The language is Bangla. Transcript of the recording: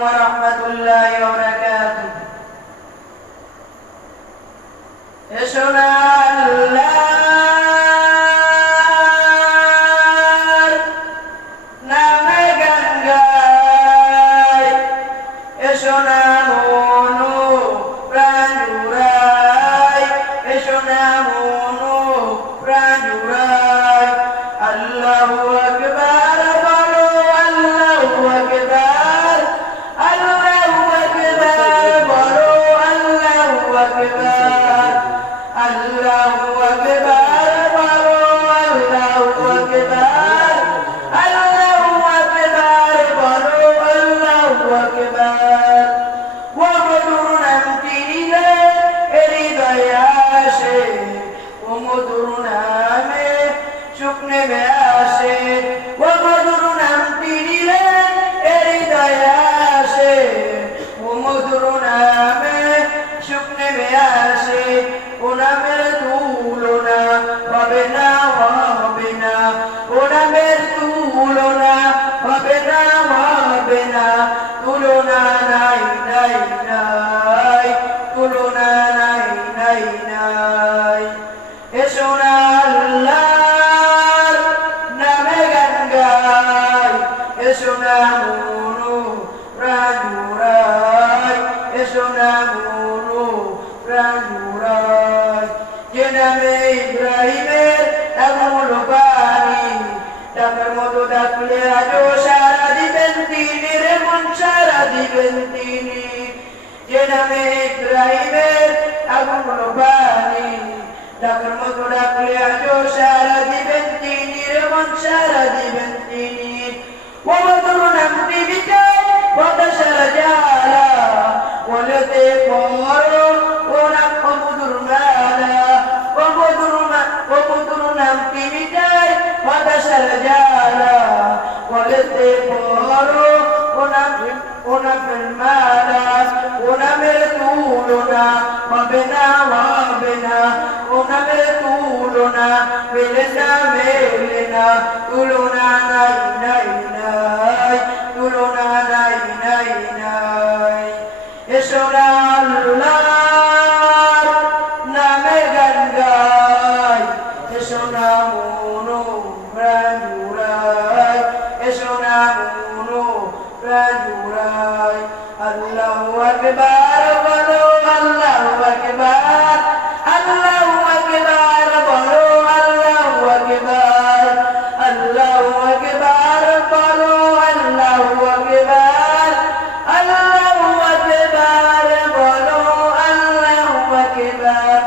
ورحمة الله وبركاته এসোনা আল্লাহর নামে গান গাই এসোনা মনু প্রাণ জুড়াই এসোনা মনু প্রাণ জুড়াই আল্লাহু আকবার বলো আল্লাহু আকবার আল্লাহু আকবার বলো আল্লাহু আকবার আল্লাহু আকবার বলো আল্লাহু আকবার আল্লাহু আকবার বলো আল্লাহু আকবার ও মধুর নামটি নিলে হৃদয়ে আসে ও মধুর নামে সুখ নেমে আসে ও মধুর নামটি নিলে হৃদয়ে আসে ও মধুর নামে সুখ নেমে আসে ও নামের তুলনা হবে না হবে না ও নামের তুলনা হবে না হবে না তুলনা নাই নাই নাই তুলনা নাই নাই নাই এসো না আল্লাহর নামে গান গাই এসো না মনু প্রাণ জুড়াই এসো না মনু প্রাণ জুড়াই যে নামে ইব্রাহিমের এমন পানি ডাকার মতো ডাকলে আজও সারা দিবেন তিনি রে মন সারা দিবেন তিনি যে নামে ইব্রাহিমের এমন পানি ডাকার মতো ডাকলে আজও সারা দিবেন তিনি রে মন সারা দিবেন তিনি ও মধুর নামটি বিটাই বাতাসের জ্বালা বলতে পড়ো ও নাম মধুর মালা ও মধুর নামটি বিটাই বাতাসের জ্বালা বলতে পড়ো ও নামের মালা ও নামের তুলনা হবে না হবে না ও নামের তুলনা মেলে না তুলনা নাই নাই নাই তুলনা নাই নাই নাই এসো না আল্লাহর নামে গান গাই এসো না মনো প্রাণ জুড়াই এসো না মনো প্রাণ জুড়াই আল্লাহু আকবার বলো আল্লাহু আকবার আল্লাহু আকবার বলো আল্লাহু আকবার আল্লাহু আকবার বলো আল্লাহু আকবার আল্লাহু আকবার বলো আল্লাহু আকবার